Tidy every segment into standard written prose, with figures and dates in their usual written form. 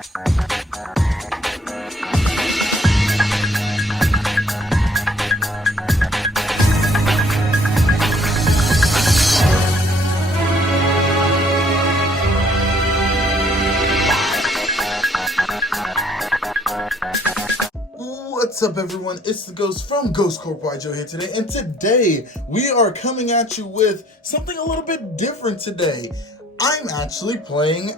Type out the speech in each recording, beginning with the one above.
What's up, everyone? It's the Ghost from Corp YuGiOh here today, and today we are coming at you with something a little bit different today. I'm actually playing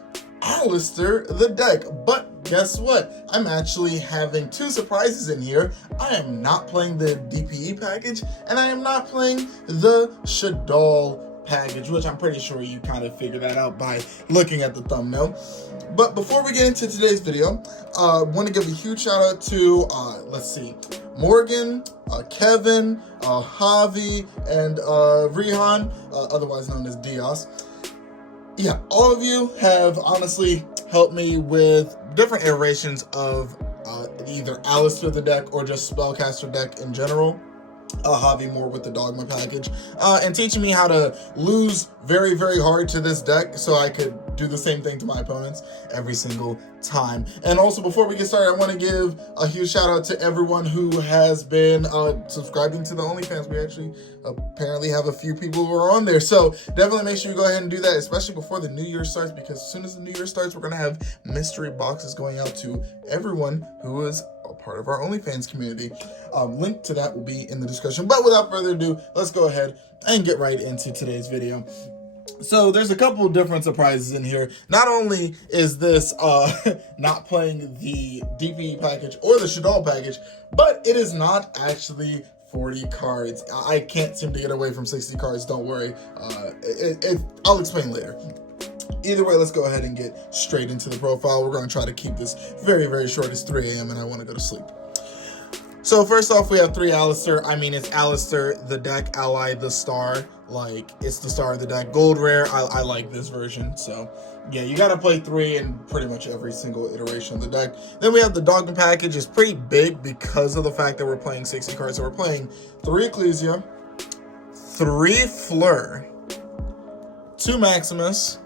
Alistair the deck, but guess what? I'm actually having two surprises in here. I am not playing the DPE package, and I am not playing the YuGiOh package, which I'm pretty sure you kind of figured that out by looking at the thumbnail. But before we get into today's video, I want to give a huge shout out to, Morgan, Kevin, Javi, and Rihan, otherwise known as Diaz. Yeah, all of you have honestly helped me with different iterations of either Alistair the deck or just Spellcaster deck in general. Javi more with the Dogma package, and teaching me how to lose very, very hard to this deck so I could do the same thing to my opponents every single time. And also, before we get started, I want to give a huge shout out to everyone who has been subscribing to the OnlyFans. We actually apparently have a few people who are on there, so definitely make sure you go ahead and do that, especially before the new year starts, because as soon as the new year starts, we're going to have mystery boxes going out to everyone who is a part of our OnlyFans community. Link to that will be in the description. But without further ado, let's go ahead and get right into today's video. So there's a couple of different surprises in here. Not only is this not playing the DPE package or the YuGiOh package, but it is not actually 40 cards. I can't seem to get away from 60 cards, don't worry. I'll explain later. Either way, let's go ahead and get straight into the profile. We're going to try to keep this very, very short. It's 3 a.m. and I want to go to sleep. So first off, we have 3 Alistair. I mean, it's Alistair the deck, Ally the star. Like, it's the star of the deck. Gold rare. I like this version. So yeah, you got to play 3 in pretty much every single iteration of the deck. Then we have the Dogma package. It's pretty big because of the fact that we're playing 60 cards. So we're playing 3 Ecclesia, 3 Fleur, 2 Maximus,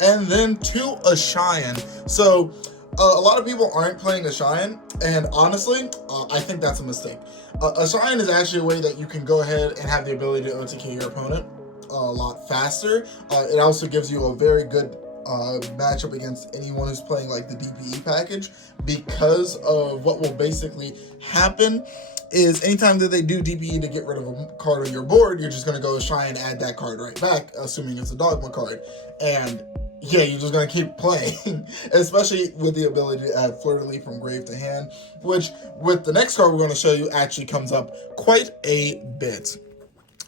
and then 2 Ashion. So a lot of people aren't playing Ashion, and honestly, I think that's a mistake. Ashion is actually a way that you can go ahead and have the ability to OTK your opponent a lot faster. It also gives you a very good matchup against anyone who's playing like the DPE package, because of what will basically happen is anytime that they do DPE to get rid of a card on your board, you're just going to go Ashion and add that card right back, assuming it's a Dogma card. And yeah, you're just going to keep playing, especially with the ability to add Fleur de Lis from grave to hand, which with the next card we're going to show you actually comes up quite a bit,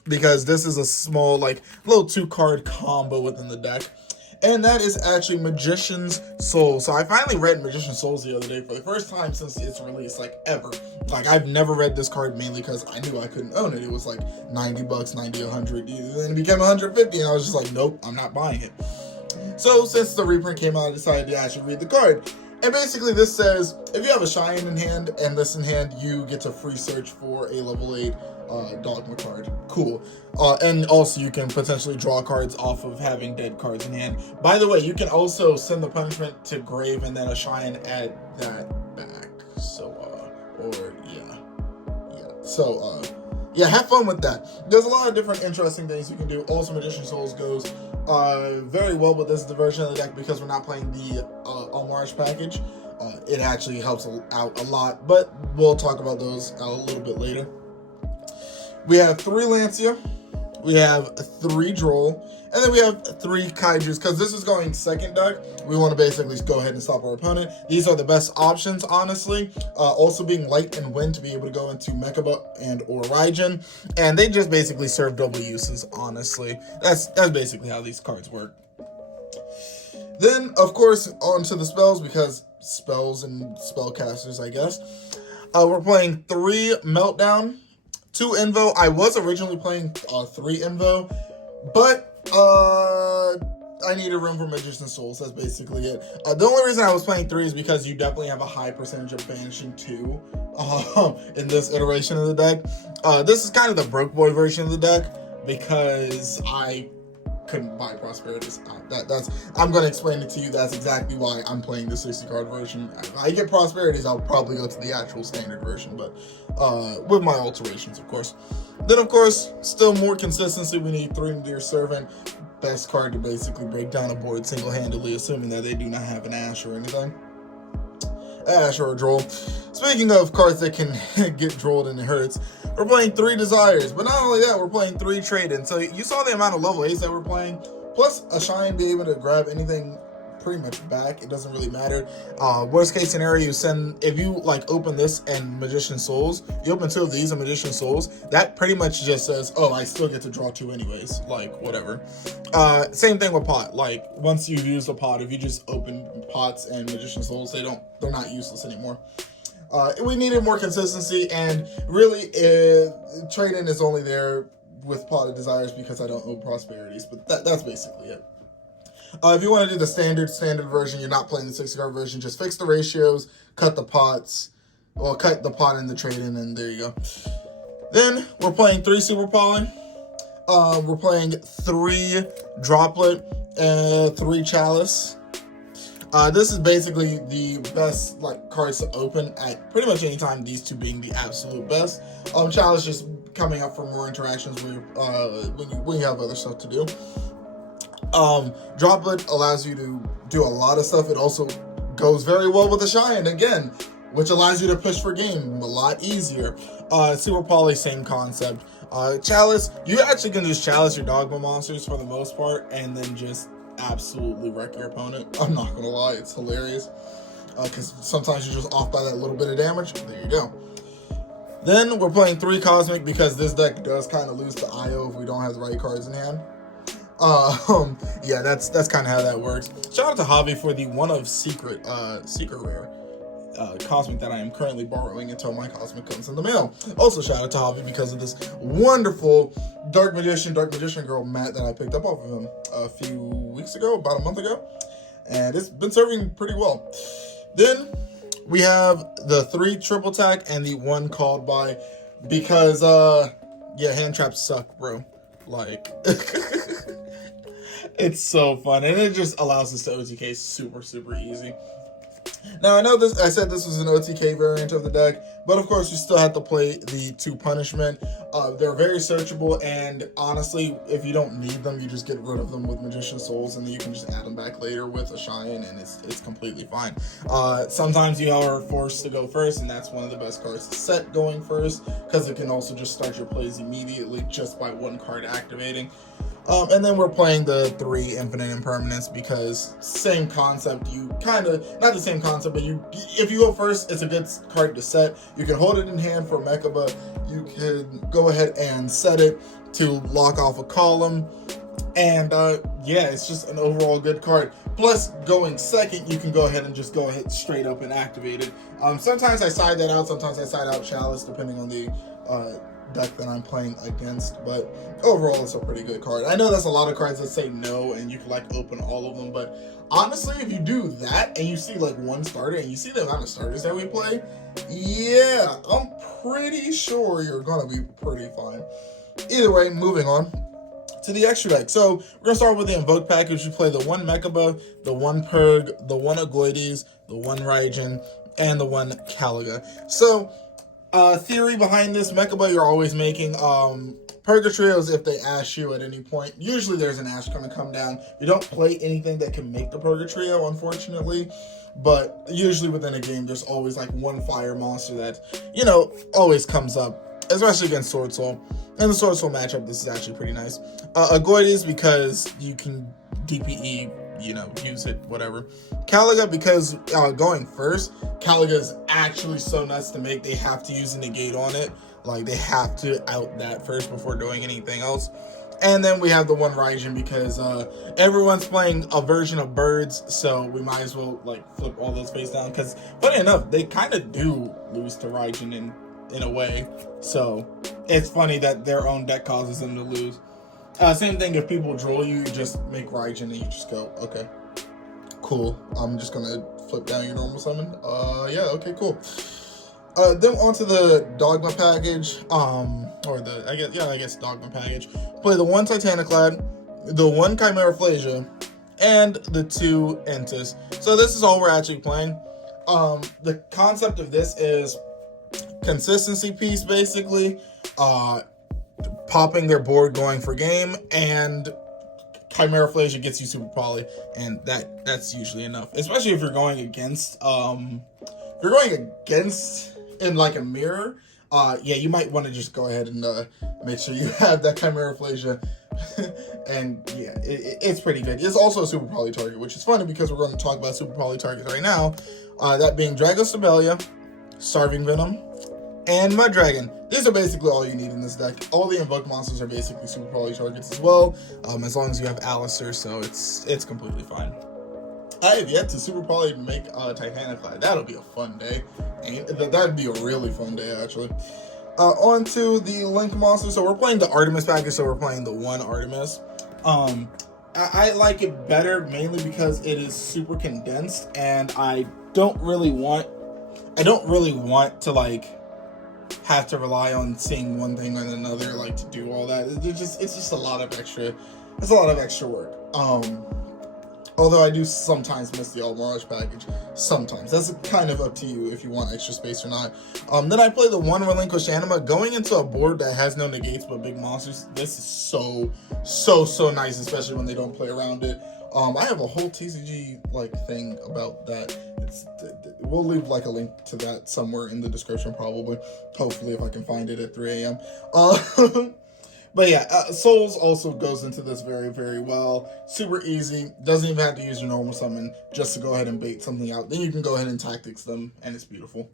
because this is a small, like, little 2-card combo within the deck. And that is actually Magician's Soul. So I finally read Magician's Souls the other day for the first time since its release, like, ever. Like, I've never read this card mainly because I knew I couldn't own it. It was like 90 bucks, 90, 100. Then it became 150 and I was just like, nope, I'm not buying it. So since the reprint came out, I decided to actually read the card. And basically this says, if you have a Ashion in hand and this in hand, you get to free search for a level 8 Dogma card. Cool. And also you can potentially draw cards off of having dead cards in hand. By the way, you can also send the punishment to grave and then Ashion add that back. So, yeah, have fun with that. There's a lot of different interesting things you can do. Also, Magician's Souls goes very well with this version of the deck because we're not playing the Homage package. It actually helps out a lot, but we'll talk about those a little bit later. We have 3 Lancia, we have 3 Droll, and then we have 3 Kaijus. Because this is going second deck, we want to basically go ahead and stop our opponent. These are the best options, honestly. Also being Light and Wind to be able to go into Mechaba and or Raijin. And they just basically serve double uses, honestly. That's basically how these cards work. Then, of course, onto the spells, because spells and spellcasters, I guess. We're playing 3 Meltdown, 2 Invo. I was originally playing 3 Invo, but I needed room for Magician's Souls. That's basically it. The only reason I was playing 3 is because you definitely have a high percentage of banishing 2 in this iteration of the deck. This is kind of the broke boy version of the deck because I couldn't buy prosperities. I'm going to explain it to you. That's exactly why I'm playing the 60 card version. If I get prosperities, I'll probably go to the actual standard version, but with my alterations, of course. Then, of course, still more consistency. We need 3-Deer Servant. Best card to basically break down a board single-handedly, assuming that they do not have an Ash or anything. Ash or a Droll. Speaking of cards that can get drolled and it hurts, we're playing 3 Desires, but not only that, we're playing 3 Trade-ins. So you saw the amount of level 8s that we're playing, plus a Shine be able to grab anything pretty much back. It doesn't really matter. Worst case scenario, you send, if you like open this and Magician Souls, you open 2 of these and Magician Souls, that pretty much just says, oh, I still get to draw 2 anyways, like whatever. Same thing with pot. Like once you've used a pot, if you just open pots and Magician Souls, they're not useless anymore. We needed more consistency, and really trade-in is only there with Pot of Desires because I don't own prosperities, but that's basically it. If you want to do the standard version, you're not playing the 60 card version, just fix the ratios, cut the pots, well, cut the pot in the trade-in, and there you go. Then we're playing 3 Super Poly. We're playing 3 Droplet and 3 Chalice. This is basically the best cards to open at pretty much any time, these 2 being the absolute best. Chalice just coming up for more interactions when you have other stuff to do. Droplet allows you to do a lot of stuff. It also goes very well with the Shine, again, which allows you to push for game a lot easier. Super Poly, same concept. Chalice, you actually can just Chalice your Dogma monsters for the most part, and then just absolutely wreck your opponent. I'm not gonna lie, it's hilarious. Because sometimes you're just off by that little bit of damage. There you go. Then we're playing 3 Cosmic because this deck does kind of lose to IO if we don't have the right cards in hand. Yeah, that's kind of how that works. Shout out to Javi for the one of secret rare Cosmic that I am currently borrowing until my Cosmic comes in the mail. Also shout out to Javi because of this wonderful Dark Magician Girl mat that I picked up off of him a few weeks ago, about a month ago, and it's been serving pretty well. Then we have the 3 Triple Tack and the 1 Called By because yeah, hand traps suck, bro. Like it's so fun, and it just allows us to OTK super easy. Now I know I said this was an OTK variant of the deck, but of course you still have to play the 2 Punishment. They're very searchable, and honestly, if you don't need them, you just get rid of them with Magician Souls, and then you can just add them back later with a Shine, and it's completely fine. Sometimes you are forced to go first, and that's one of the best cards to set going first, because it can also just start your plays immediately just by 1 card activating. And then we're playing the 3 Infinite Impermanence because same concept. You kind of, not the same concept, but if you go first, it's a good card to set. You can hold it in hand for Mechaba. You can go ahead and set it to lock off a column. And yeah, it's just an overall good card. Plus, going second, you can go ahead and just go ahead straight up and activate it. Sometimes I side that out. Sometimes I side out Chalice, depending on the deck that I'm playing against, but overall it's a pretty good card. I know that's a lot of cards that say no and you can like open all of them, but honestly, if you do that and you see like 1 starter and you see the amount of starters that we play, yeah, I'm pretty sure you're gonna be pretty fine. Either way, moving on to the extra deck. So we're gonna start with the Invoke package. You play the 1 Mechaba, the 1 Purg, the 1 Agoides, the 1 Raijin, and the 1 Caliga. So theory behind this, Mechaba you're always making Purgatrios if they ash you at any point. Usually there's an ash gonna come down. You don't play anything that can make the Purgatrio, unfortunately, but usually within a game there's always like 1 fire monster that, you know, always comes up, especially against Sword Soul. And the Sword Soul matchup, this is actually pretty nice. Agoides because you can DPE, you know, use it, whatever. Caliga because going first, Caliga is actually so nuts to make. They have to use a negate on it. Like, they have to out that first before doing anything else. And then we have the 1 Raijin because everyone's playing a version of birds, so we might as well like flip all those face down. Because funny enough, they kind of do lose to Raijin in a way. So it's funny that their own deck causes them to lose. Same thing, if people droll you, you just make Raijin and you just go, okay, cool. I'm just gonna flip down your normal summon. Yeah, okay, cool. Then onto the Dogma package, or I guess Dogma package. Play the 1 Titaniclad, the 1 Chimera Phlasia, and the 2 Entis. So this is all we're actually playing. The concept of this is consistency piece, basically. Popping their board going for game, and Chimera Phlasia gets you super poly, and that's usually enough. Especially if you're going against in like a mirror. Yeah, you might want to just go ahead and make sure you have that Chimera Phlasia. And yeah, it's pretty good. It's also a super poly target, which is funny because we're going to talk about super poly targets right now. That being Dragostabelia, Starving Venom, and Mud Dragon. These are basically all you need in this deck. All the invoked monsters are basically super poly targets as well, as long as you have Alistair, so it's completely fine. I have yet to super poly make Titaniclad. That'll be a fun day. That'd be a really fun day, actually. On to the Link monster. So we're playing the Artemis package, so we're playing the 1 Artemis. I like it better mainly because it is super condensed, and I don't really want to like have to rely on seeing one thing and another, like, to do all that. It's just a lot of extra work. Although I do sometimes miss the All Mirage package. Sometimes. That's kind of up to you if you want extra space or not. Then I play the 1 Relinquished Anima. Going into a board that has no negates but big monsters, this is so nice, especially when they don't play around it. I have a whole TCG like thing about that. We'll leave like a link to that somewhere in the description, probably. Hopefully, if I can find it at 3 a.m. But yeah, Souls also goes into this very, very well. Super easy. Doesn't even have to use your normal summon just to go ahead and bait something out. Then you can go ahead and tactics them, and it's beautiful.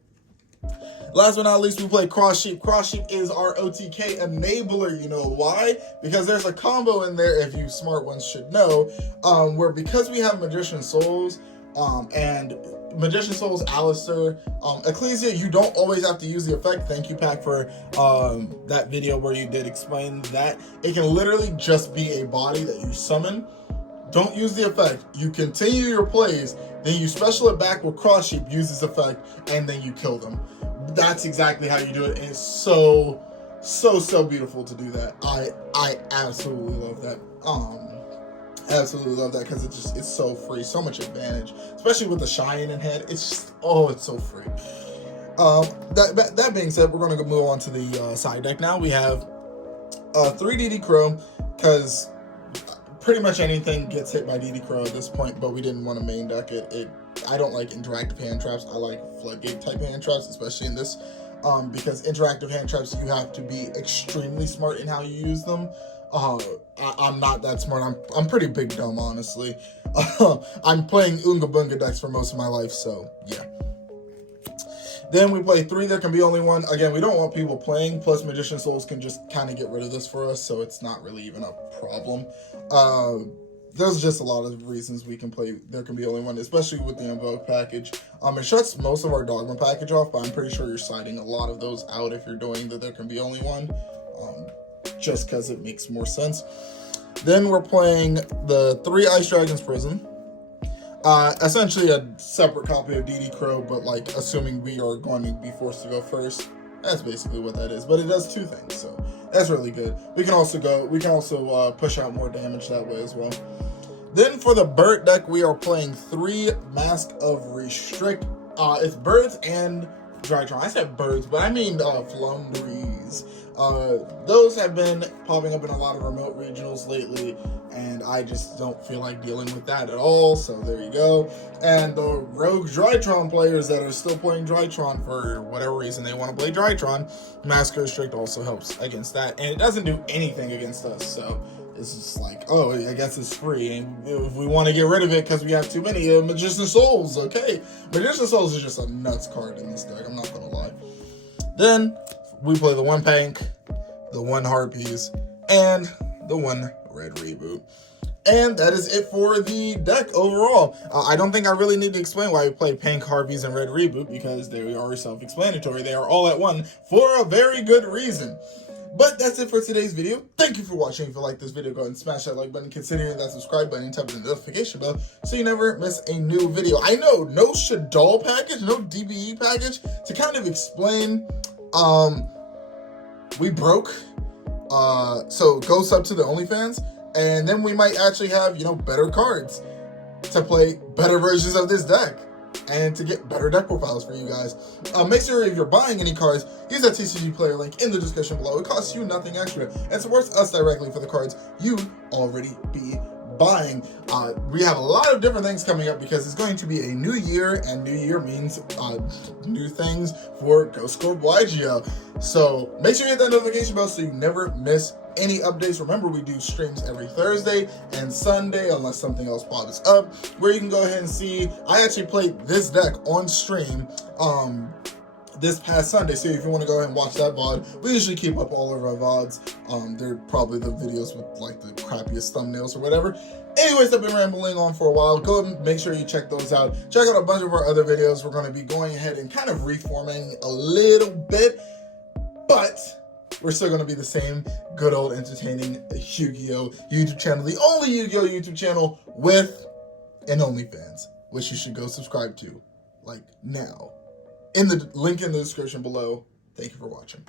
Last but not least, we play Cross Sheep. Cross Sheep is our OTK enabler. You know why? Because there's a combo in there, if you smart ones should know, where because we have Magician Souls, and Magician Souls, Alistair, Ecclesia, you don't always have to use the effect. Thank you, Pack, for that video where you did explain that. It can literally just be a body that you summon. Don't use the effect. You continue your plays, then you special it back with Cross Sheep, use this effect, and then you kill them. That's exactly how you do it, and it's so beautiful to do that. I absolutely love that. Absolutely love that because it's so free, so much advantage, especially with the Cheyenne in head. It's just, it's so free. That being said, we're going to move on to the side deck now. We have 3 DD Crow, because pretty much anything gets hit by DD Crow at this point, but we didn't want to main deck it. I don't like interactive hand traps. I like floodgate type hand traps, especially in this, because interactive hand traps, you have to be extremely smart in how you use them. I'm not that smart. I'm pretty big dumb, honestly. I'm playing Oonga Boonga decks for most of my life, so yeah. Then we play 3 There Can Be Only One. Again, we don't want people playing, plus Magician Souls can just kind of get rid of this for us, so it's not really even a problem. There's just a lot of reasons we can play There Can Be Only One, especially with the Invoke package. It shuts most of our Dogma package off, but I'm pretty sure you're siding a lot of those out if you're doing the There Can Be Only One. Just because it makes more sense. Then we're playing the 3 Ice Dragons Prison. Essentially a separate copy of DD Crow, but like assuming we are going to be forced to go first. That's basically what that is. But it does 2 things, so that's really good. We can also push out more damage that way as well. Then for the Bird deck, we are playing 3 Mask of Restrict. It's birds and Drytron. I said birds, but I mean Flundries. Those have been popping up in a lot of remote regionals lately, and I just don't feel like dealing with that at all, so there you go. And the rogue Drytron players that are still playing Drytron for whatever reason they want to play Drytron, Mask Restrict also helps against that, and it doesn't do anything against us, so it's just like, oh, I guess it's free, and if we want to get rid of it because we have too many Magician Souls, okay. Magician Souls is just a nuts card in this deck, I'm not gonna lie. Then we play the 1 Pank, the 1 Harpies, and the 1 Red Reboot. And that is it for the deck overall. I don't think I really need to explain why we play Pank, Harpies, and Red Reboot, because they are self-explanatory. They are all at 1 for a very good reason. But that's it for today's video. Thank you for watching. If you like this video, go ahead and smash that like button, considering that subscribe button, and tap the notification bell so you never miss a new video. I know, no Shaddoll package, no DBE package. To kind of explain, we broke, so go sub to the OnlyFans, And then we might actually have, better cards to play better versions of this deck and to get better deck profiles for you guys. Make sure if you're buying any cards, use that TCG player link in the description below. It costs you nothing extra and supports us directly for the cards you already be buying. We have a lot of different things coming up because it's going to be a new year, and new year means new things for Ghost Corp YuGiOh. So make sure you hit that notification bell so you never miss any updates. Remember, we do streams every Thursday and Sunday unless something else pops up, where you can go ahead and see. I actually played this deck on stream this past Sunday, so if you want to go ahead and watch that VOD, we usually keep up all of our VODs. They're probably the videos with like the crappiest thumbnails or whatever. Anyways, I've been rambling on for a while. Go and make sure you check those out. Check out a bunch of our other videos. We're going to be going ahead and kind of reforming a little bit, but we're still going to be the same good old entertaining YuGiOh YouTube channel, the only YuGiOh YouTube channel with an OnlyFans, which you should go subscribe to, like now. In the link in the description below. Thank you for watching.